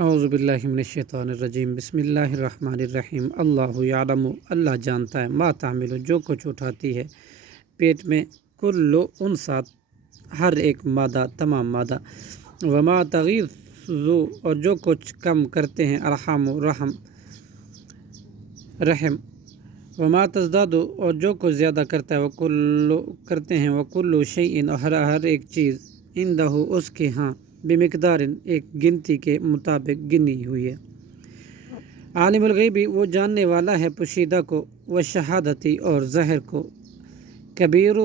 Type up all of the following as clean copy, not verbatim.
اعوذ باللہ من الشیطان الرجیم بسم اللہ الرحمن الرحیم اللہ یعلم اللہ جانتا ہے ما تعمل جو کچھ اٹھاتی ہے پیٹ میں کل انثی ہر ایک مادہ تمام مادہ وما تغیض اور جو کچھ کم کرتے ہیں ارحام رحم وما تزداد اور جو کچھ زیادہ کرتا ہے وکل شیء ہر ایک چیز عندہ اس کے ہاں بمقدار ایک گنتی کے مطابق گنی ہوئی ہے۔ عالم الغیبی وہ جاننے والا ہے پوشیدہ کو، وہ شہادتی اور ظاہر کو، کبیر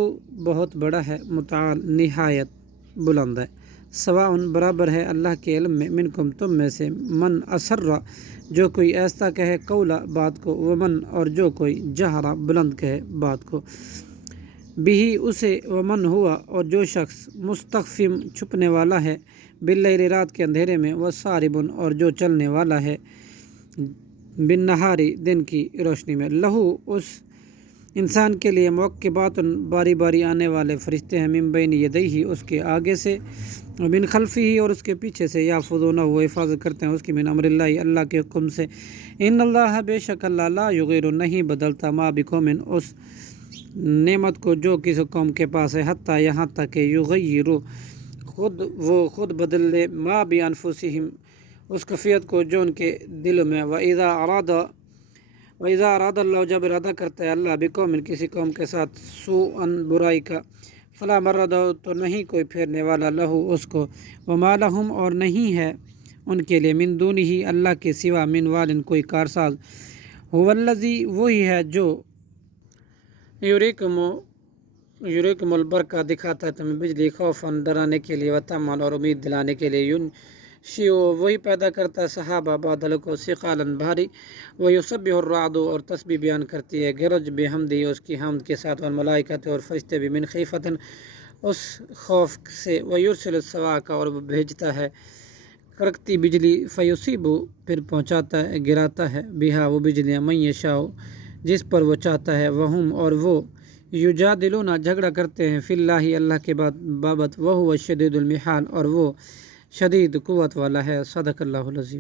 بہت بڑا ہے، متعال نہایت بلند ہے، سواء برابر ہے اللہ کے علم میں، منکم تم میں سے، من اسر جو کوئی ایسا کہے قولا بات کو، ومن اور جو کوئی جہرا بلند کہے بات کو، بھی اسے، ومن ہوا اور جو شخص مستخفم چھپنے والا ہے، باللیل رات کے اندھیرے میں، وساربن اور جو چلنے والا ہے، بالنہاری دن کی روشنی میں، لہو اس انسان کے لیے موقبات باری باری آنے والے فرشتے ہیں، من بین یدیہ اس کے آگے سے، ومن خلفہ اور اس کے پیچھے سے، یحفظونہ وہ حفاظت کرتے ہیں اس کی، من امر اللہ اللہ کے حکم سے، ان اللہ بے شک اللہ لا یغیر نہیں بدلتا، ما بقوم اس نعمت کو جو کسی قوم کے پاس ہے، حتیٰ یہاں تک کہ یغیروا خود بدل لے، ما بانفسہم اس کیفیت کو جو ان کے دل میں، وَإِذَا أَرَادَ اللہ جب ارادہ کرتا ہے اللہ بقوم کسی قوم کے ساتھ، سوءً برائی کا، فلا مرد تو نہیں کوئی پھیرنے والا لہو اس کو، وما لہم اور نہیں ہے ان کے لیے، من دونہ اللہ کے سوا، من والن کوئی کارساز، هو الذی وہی ہے جو یریکم البرقہ دکھاتا ہے تمہیں بجلی، خوفاً ڈرانے کے لیے، وطمعاً اور امید دلانے کے لیے، ینشئ وہی پیدا کرتا ہے سحابہ بادل کو، ثقالاً بھاری، ویسبح الرعد اور تسبیح بیان کرتی ہے گرج بحمدہ اس کی حمد کے ساتھ، والملائکۃ اور فرشتے بھی، من خیفۃ اس خوف سے، ویرسل الصواعق اور وہ بھیجتا ہے کڑکتی بجلی، فیصیب پھر پہنچاتا ہے گراتا ہے، بہا وہ بجلیاں، من یشاء جس پر وہ چاہتا ہے، وہم اور وہ یجادلون جھگڑا کرتے ہیں، فی اللہ اللہ کے بابت، وہو شدید المحال اور وہ شدید قوت والا ہے، صدق اللہ العظیم۔